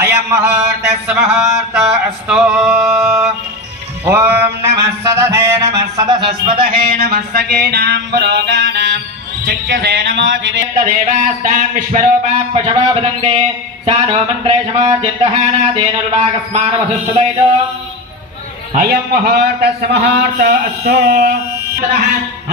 अयं मुहूर्तः अस्तु। ओम नमः सदसे नमः सदसस्पदहे नमः सखेनां पुरोगानां चक्षसे नमो दिवेदेवास्तान् विश्वरूपाः पशवो वदन्ते सानो मन्त्रे समाजिन्दहानादेनुर्वागस्मानवसुस्तुवैतो अयं मुहूर्तः अस्तु।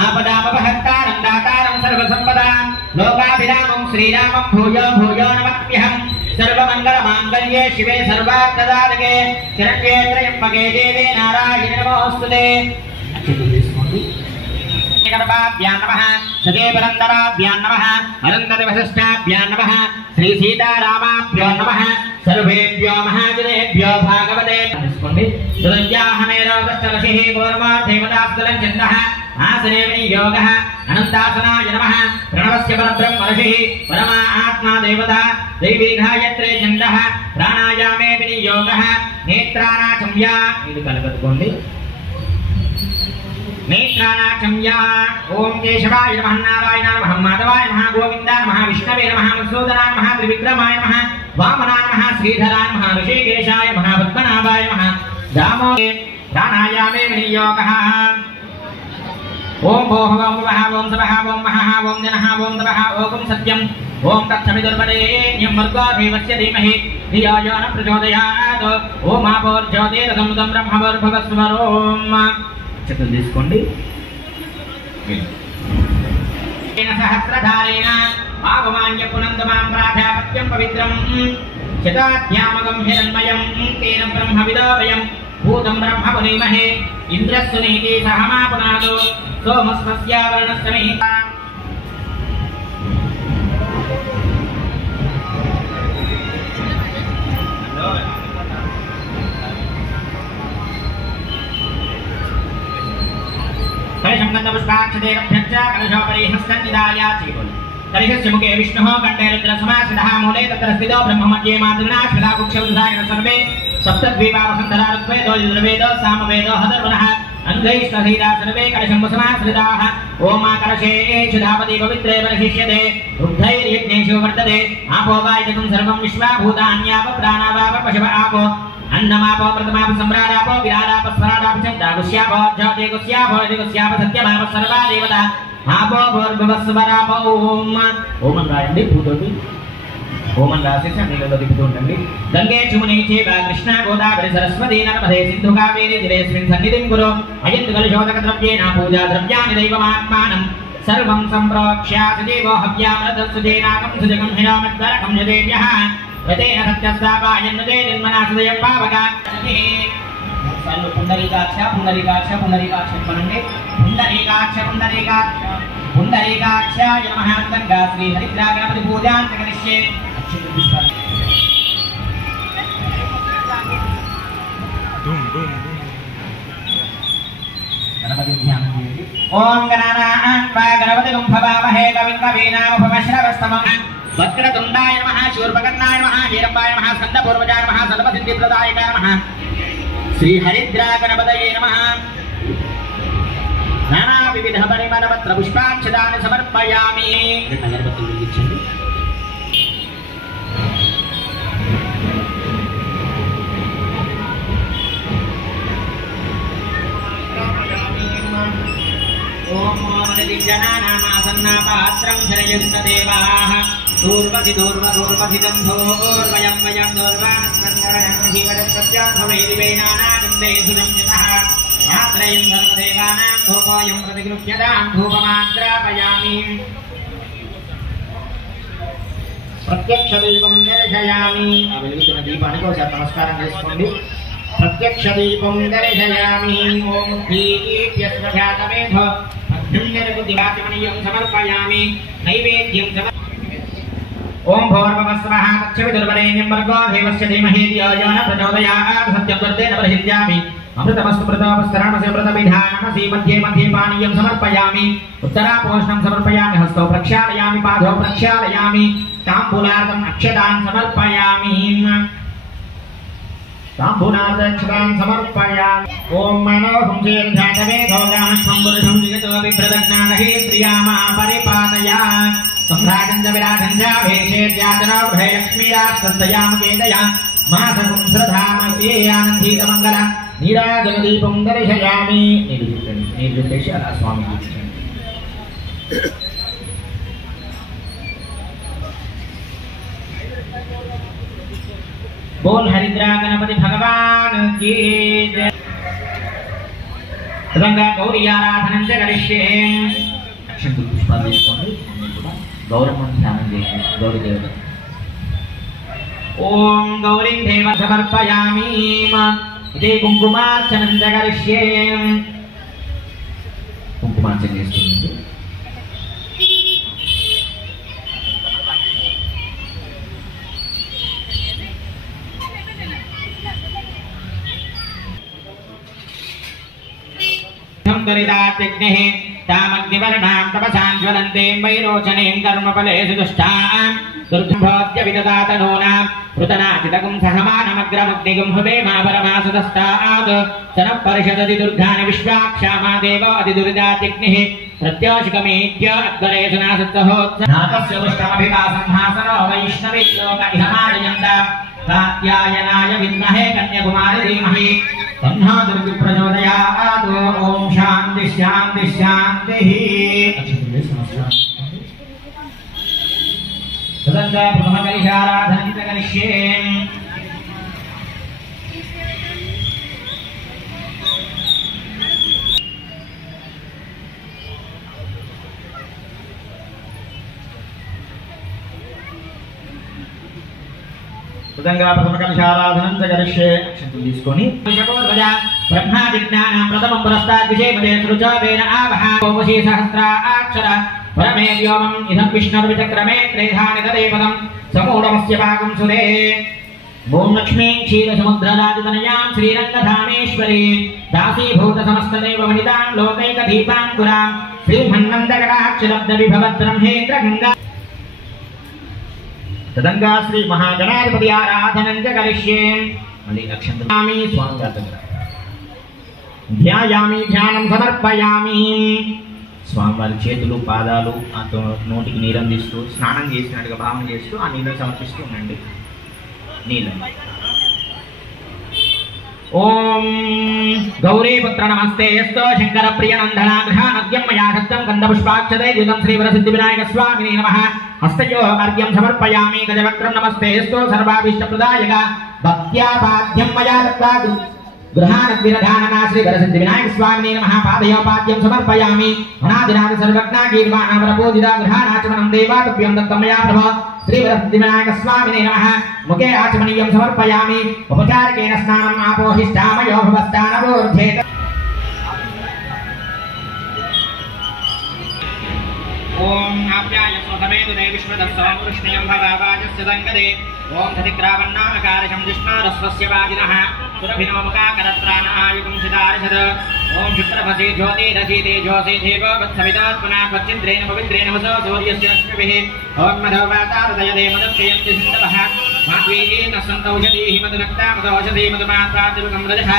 आपदामपहर्तारं दातारं सर्वसम्पदां लोकाभिरामं श्रीरामं भूयो भूयो नमस्म्यहम्। सर्वमंगलमांगल्ये शिवे सर्वार्थसाधके शरण्ये त्र्यंबके देवे नारायणे नमोस्तुते। गणपाभ्यां नमः सदेवरन्दराभ्यां नमः अरन्दतिवसिष्ठाभ्यां नमः श्री सीतारामाभ्यो नमः सर्वेभ्यो महाजनेभ्यो भागवते दुर्याहमेरोगस्तरशिः गोर्मार्धेवदास्तलं चन्दः आसने विनियोगः अनन्तासनाय नमः प्रणवस्य परब्रह्मर्षिः परमा आत्मा देवता दैवी गायत्रे चन्दः प्राणायामे विनियोगः नेत्रानाचम्या इदु कलकत्तुकोंडि नेत्रानाचम्या ओम केशवाय नमः नारायणाय नमः माधवाय नमः गोविन्दाय नमः विष्णवे नमः मधुसूदनाय नमः त्रिविक्रमाय नमः वामनाय नमः श्रीधराय नमः ऋषिकेशाय नमः पद्मनाभाय नमः दामो प्राणायामे विनियोगः ओम भोः ओम वः ओम सवः ओम महः ओम जनः ओम तवः ओम सत्यम् ओम तत्सवितुर्वरेण्यं भर्गो देवस्य धीमहि धियो यो न प्रचोदयात् ओम आपोर्ज्योतिरसमुदं ब्रह्मभूर्भुवस्वरोम चतुर् తీసుకోండి सहस्रधारेण पावमान्य पुनन्दमां प्राजापत्यं पवित्रं शताध्यामगं हिरण्मयं तेन ब्रह्मविदोऽवयं भूतं ब्रह्म पुनीमहे इन्द्रस्सुनीति सहमापुनादो सोमस्वस्यावरणस्समेता कलशस्य मुखे विष्णुः कण्ठे रुद्रसमाश्रितः मूले तत्र स्थितो ब्रह्ममध्ये मातृणाश्रिता कुक्षवृन्दायन सर्वे सप्तद्वीपा वसुन्धरा ऋग्वेदो यजुर्वेदो सामवेदो हदर्वणः अन्धैस्तथैरा सर्वे कलशम्भुसमाश्रिताः ओम कलशे क्षुधापति पवित्रे परिशिष्यते दुग्धैर्यज्ञेषु वर्तते आपो वायुजगं सर्वं विश्वाभूतान्याप प्राणावाप पशव आपो अन्नमापो प्रथमाप सम्राडापो विराडाप स्वराडाप चन्द्रागुस्यापो ज्योतिगुस्यापो यदिगुस्याप सत्यमाप सर्वा देवता आपो भूर्भुवस्वराप ओम ओम रायंడి పూతోటి ఓమన్ రాసేసి నీళ్ళలో దిగుతూ ఉండండి గంగే యమునే చైవ కృష్ణ గోదావరి సరస్వతి నర్మదే సింధు కావేరి జలేస్మిన్ సన్నిధిం కురు అయంతు కలశోదక ద్రవ్యేన పూజా ద్రవ్యాని దైవమాత్మానం సర్వం సంప్రోక్ష్య సదేవో హవ్యామృతస్సుజేనాకం సుజగం హిరామద్వరకం యదేవ్యః వదేన సత్యస్తాపాయన్నదే జన్మనాసదయం పావక సల్లు పుండరీకాక్ష పుండరీకాక్ష పుండరీకాక్ష పనండి పుండరీకాక్ష పుండరీకాక్ష పుండరీకాక్షాయ నమః గంగా శ్రీ హరిద్రా గణపతి పూజాం కరిష్యే గణపతి ధ్యానం చేయండి ఓం గణానాం వా గణపతిం భవామహే కవిం కవీనాముపమశ్రవస్తమః వక్రతుండాయ నమః శూర్పకర్ణాయ నమః హీరంబాయ నమః స్కందపూర్వజాయ నమః సర్వసిద్ధిప్రదాయకాయ నమః శ్రీ హరిద్రా గణపతయే నమః నానా వివిధ పరిమళపత్ర పుష్పాక్షదాన్ని సమర్పయామి అగరబత్తులు వెలిగించండి ఓం దివ్యనామాసన్నాపాత్రం ధరయంత దేవాః దూర్వసి దూర్వసి దంధోర్వయం వయం దూర్వాణస్కందరజీవదత్యాభవేదివేనానాగంధే సుజంయతః ఆత్రయం ధర్మదేవానాం ధూపోయం ప్రతిగృహ్యతాం ధూపమాగ్రాపయామి ప్రత్యక్ష దీపం దర్శయామి ఆ వెలుగుతున్న దీపానికి ఒకసారి నమస్కారం చేసుకోండి ప్రత్యక్ష దీపం దర్శయామి ఓం శ్రీప్యస్వఖ్యాతమేధో అభ్యున్నరబుద్ధివాచమనీయం సమర్పయామి నైవేద్యం ओम भूर्भुवस्वः तत्सवितुर्वरेण्यं भर्गो देवस्य धीमहि धियो यो न प्रचोदयात् सत्यं वर्तेन प्रसिद्ध्यामि अमृतमस्तु प्रतोपस्तरणमस्य व्रतविधानमसि मध्ये मध्ये पानीयं समर्पयामि उत्तरापोषणं समर्पयामि हस्तौ प्रक्षालयामि पादौ प्रक्षालयामि ताम्बूलार्थम् अक्षतान् समर्पयामि ताम्बूलार्थक्षतान् समर्पयामि ओम मनोहं चेर्ध्यातवे भोगामश्वं पुरुषं जगतो विप्रदग्नानहि श्रियामा परिपातया सम्राजं च विराजं च भेषे ज्ञातनो गृहे लक्ष्मीरास्तस्याम केतया మాసకం శ్రధామసే ఆనందీత మంగళ నీరాజన దీపం దర్శయామి. నీరు చెప్పేసి అలా స్వామి చూపించండి. बोल हरिद्रा गणपति भगवान की जय. गंगा गौरी आराधनं च करिष्ये. अक्षंतु पुष्पाలు తీసుకోండి. గౌరవం ధ్యానం చేయండి. గౌరీ దేవత. ఓం గౌరీ దేవ సమర్పయామి. ఇదే కుంకుమార్చనం च करिष्ये. కుంకుమార్చన చేస్తుంది. दरिदात्यग्निः तामग्निवर्णां तपसां ज्वलन्तीं वैरोचनीं कर्मफलेषु दुष्टां दुर्गम्भोद्य विददातनूनां पृतनाचितकुं सहमानमग्रमग्निगुं हृदेमा परमासुतस्तात् सनः परिषदति दुर्गानि विश्वाक्षामा देवो अधिदुरिदात्यग्निः प्रत्योषिकमेत्य अद्वरेषु नासत्सहोत्सव नाकस्य दुष्टमभिकासंहासनो वैष्णवीलोक इहमाजयन्त कात्यायनाय विद्महे कन्याकुमारी धीमहि तन्नो दुर्गे प्रचोदयात्. ओम शांति शांति शांति. तदंत प्रथमकलिशाराधनं च करिष्ये. తదంగా ప్రథమకలిశారాధనం చ కరిష్యే. అక్షంతలు తీసుకొని బ్రహ్మాదిజ్ఞానం ప్రథమం పురస్తాద్ విజయమదే సృజావేన ఆవహ ఓమశీ సహస్రాక్షర పరమే వ్యోమం ఇదం విష్ణుర్విచక్రమే త్రైధాని తదేపదం సమూఢమస్య భాగం సురే. ఓం లక్ష్మీ క్షీరసముద్రరాజతనయాం శ్రీరంగధామేశ్వరీ దాసీభూత సమస్తదేవ వనితాం లోకైకదీపాంకురాం శ్రీమన్నందకటాక్షలబ్ధ విభవద్బ్రహ్మేంద్ర గంగా. తదంగా శ్రీ మహాగణాధిపతి ఆరాధనం చ కరిష్యే. మళ్ళీ అక్షంతమి స్వామి దగ్గర ధ్యాయామి ధ్యానం సమర్పయామి. స్వామివారి చేతులు పాదాలు ఆ నోటికి నీరు అందిస్తూ స్నానం చేసినట్టుగా భావన చేస్తూ ఆ నీళ్ళని సమర్పిస్తూ ఉండండి. నీళ్ళు. ఓం గౌరీపుత్ర నమస్తే యస్తో శంకర ప్రియనందన గృహానద్యం మయా దత్తం గంధపుష్పాక్షతే యుగం శ్రీవరసిద్ధి వినాయక స్వామినే నమః. హస్తయో అర్ఘ్యం సమర్పయామి. గజవక్త్రం నమస్తే యస్తో సర్వాభీష్టప్రదాయక భక్త్యాపాద్యం మయా దత్తా గృహానద్విరధాననా శ్రీవరసిద్ధి వినాయక స్వామినే నమః. పాదయోపాద్యం సమర్పయామి. అనాదినాథ సర్వజ్ఞాగీర్వాణావరపూజిత గృహానాచమనం దేవాతుభ్యం దత్తం మయా ప్రభో శ్రీవరసిద్ధి వినాయక స్వామినే నమః. ముఖే ఆచమనీయం సమర్పయామి. ఉపచారకేన స్నానం ఆపోహిష్టామయో భవస్థానవోర్ధేత. ఓం ఆప్యాయ స్వసమేతు దేవిష్మదస్సవం కృష్ణయం భవావాజస్య సంగదే. ఓం ధతిగ్రావన్నామకారకం జిష్ణారస్వస్య వాజినః సురభినవముఖాకరత్రాణ ఆయుధం సితారిషద్. ఓం శుక్రభసే జ్యోతిరసి తేజోసి దేవో వత్సవితాత్మనా పచ్చింద్రేణ పవిత్రేణ వసో సూర్యస్య రశ్మిభిః. ఓం మధోవాతారదయదే మదక్షయంతి సింధవః. మాధ్వీయేన సంతౌషధీః మధునక్తా మధోషధీ మధుమాత్రాదిరుకం రజః.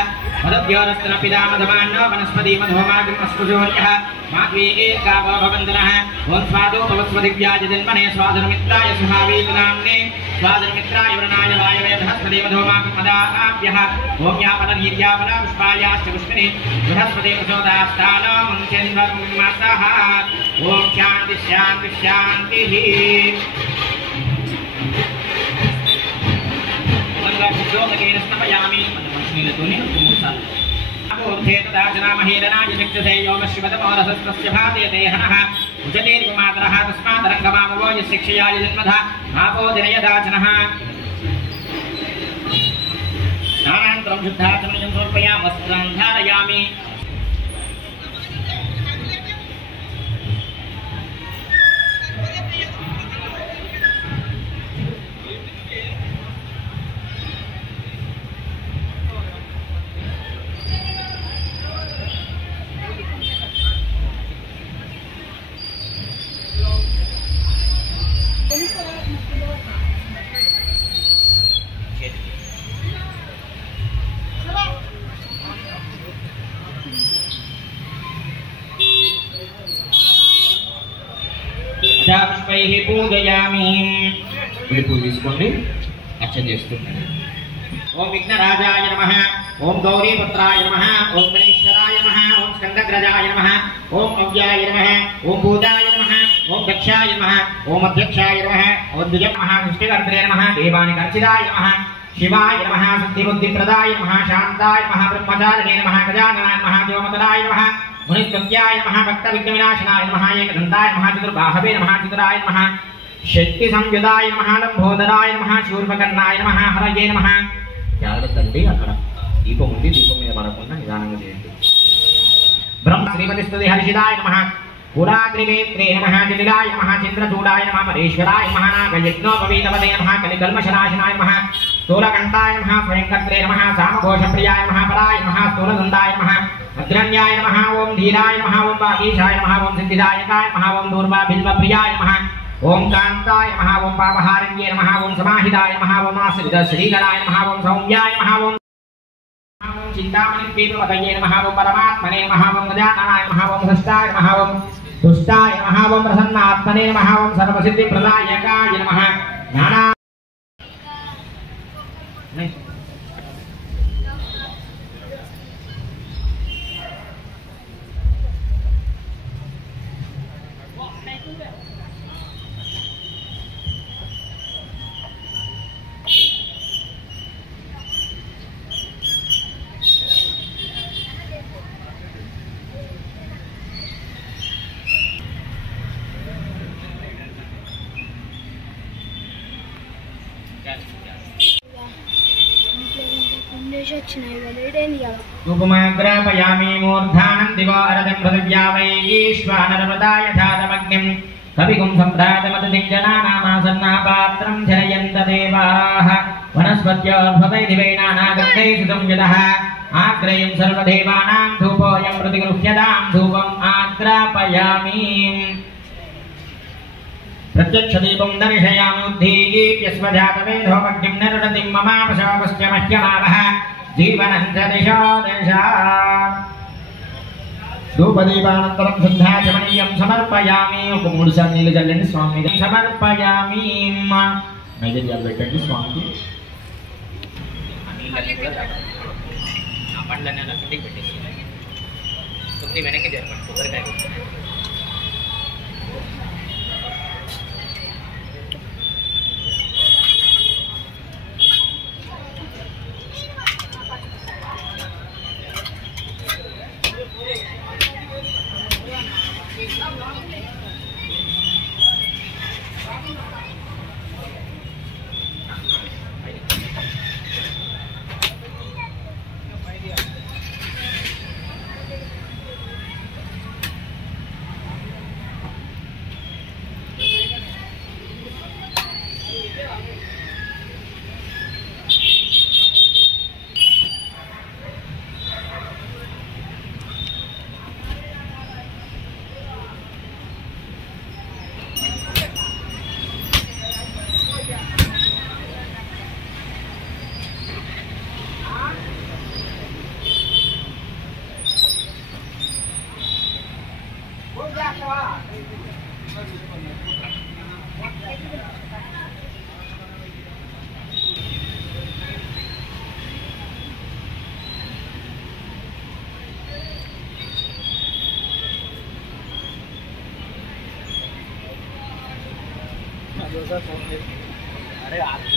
మధవ్యోరస్తన పితా మధుమాన్నో వనస్పతి మధోమాగం అస్పుజోర్యః. మాధ్వీయే గావో భవంతనః. ఓం స్వాదో భవస్వదివ్యాయ జన్మనే స్వాధనమిత్రాయ సుహావీతనామ్నే స్వాధనమిత్రాయ వరుణాయ వాయవే బృహస్పతి మధోమాగం మదాభ్యః. ఓం యాపనీర్యాపన పుష్పాయాశ్చ పుష్పిణి బృహస్పతి ప్రచోదాస్తానో ముంచేన్వమసః. ఓం శాంతి శాంతి శాంతి. శుద్ధోదకేన స్నపయామి. మంచినీళ్ళతోనే 3 సార్లు. అపోర్థేతదాచనామహేదనాయ చక్షుషే యోగశివతమోరసస్తస్య భాతయతే హనః. ఉచతేర్విమాతరః తస్మాదరంగమామవో యశిక్షయాయ జన్మధ ఆపోదినయదాచనః. స్నానానంతరం శుద్ధాచమనీయం సమర్పయామి. వస్త్రం ధారయామి. పుష్పైః పూజయామి. పూజ తీసుకోండి. అర్చన చేస్తున్నాను. ओम विघ्नराजाय नमः ओम गौरीपुत्राय नमः ओम गणेश्वराय नमः ओम स्कंदग्रजाय नमः ओम अव्याय नमः ओम भूताय नमः ओम दक्षाय नमः ओम अध्यक्षाय नमः ओम द्विजय नमः सृष्टिकर्त्रे नमः देवानिकर्षिताय नमः शिवाय नमः सिद्धिबुद्धिप्रदाय नमः शान्ताय नमः ब्रह्मचारिणे नमः गजाननाय नमः देवमतलाय नमः मुनिस्तुत्याय नमः भक्तविघ्नविनाशनाय नमः एकदन्ताय नमः चतुर्बाहवे नमः चतुराय नमः शक्ति संयुदाय नमः लंबोदराय नमः शूर्पकर्णाय नमः हरये नमः జాగ్రత్తండి అక్కడ దీపం ఉంది దీపం మీద పడకుండా నిదానంగా చేయండి బ్రహ్మ శ్రీమతిస్తుతి హర్షిదాయ నమః పురాగ్రివేత్రే నమః జలిలాయ నమః చంద్రచూడాయ నమః పరేశ్వరాయ నమః నాగయజ్ఞోపవీతవదే నమః కలికల్మషనాశనాయ నమః స్థూలకంఠాయ నమః స్వయంకర్త్రే నమః సామఘోషప్రియాయ నమః పరాయ నమః స్థూలదండాయ నమః అగ్రణ్యాయ నమః ఓం ధీరాయ నమః ఓం వాగీశాయ నమః ఓం సిద్ధిదాయకాయ నమః ఓం దూర్వాభిల్వప్రియాయ నమః ओम कांताय नमः ओम पापहारण्ये नमः ओम समाहिताय नमः ओम आश्रित श्रीधराय नमः ओम सौम्याय नमः ओम चिंतामणिपीठवतये नमः ओम परमात्मने नमः ओम गजाननाय नमः ओम हस्ताय नमः ओम तुष्टाय नमः ओम प्रसन्नात्मने नमः ओम सर्वसिद्धिप्रदायकाय नमः ज्ञाना उपमाग्रापयामि मूर्धानं दिवो अरदं पृथिव्या वैश्वानरमृताय धातमग्निं कविकुं सम्भ्रातमतिं जनानामासन्नापात्रं जनयन्त देवाः वनस्पत्योर्भवै दिवै नानागन्धैः सुतं यतः आग्रयं सर्वदेवानां धूपोऽयं प्रतिगृह्यतां धूपम् आग्रापयामि प्रत्यक्षदीपं दर्शयामि उद्धीयस्वजातवेदोमग्निं नरुणतिं ममापशोपश्च मह्यमावः जीवनञ्च दिशो दिशा धूपदीपानन्तरं शुद्धाचमनीयं समर्पयामि उपमूढसार्లు నీళ్ళు చల్లండి స్వామి సమర్పయామి నైవేద్యాలు పెట్టండి స్వామికి ఆ నీళ్ళని కూడా ఆ పండ్లన్నీ అలా కిందికి పెట్టేసి కొద్ది వెనక్కి జరపండి కొబ్బరికాయ अरे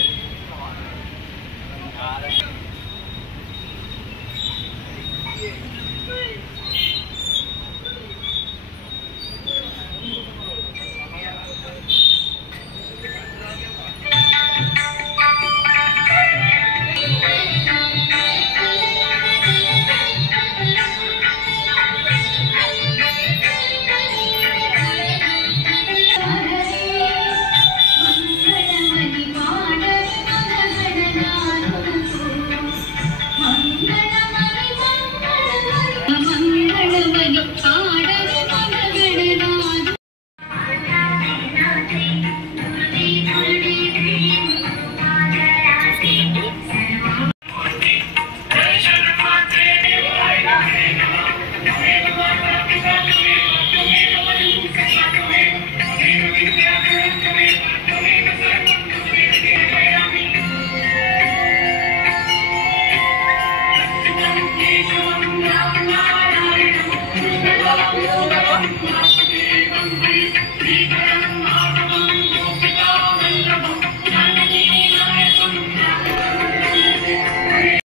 मंगलमणि केशवं रामनारायणं कृष्णदामोदरं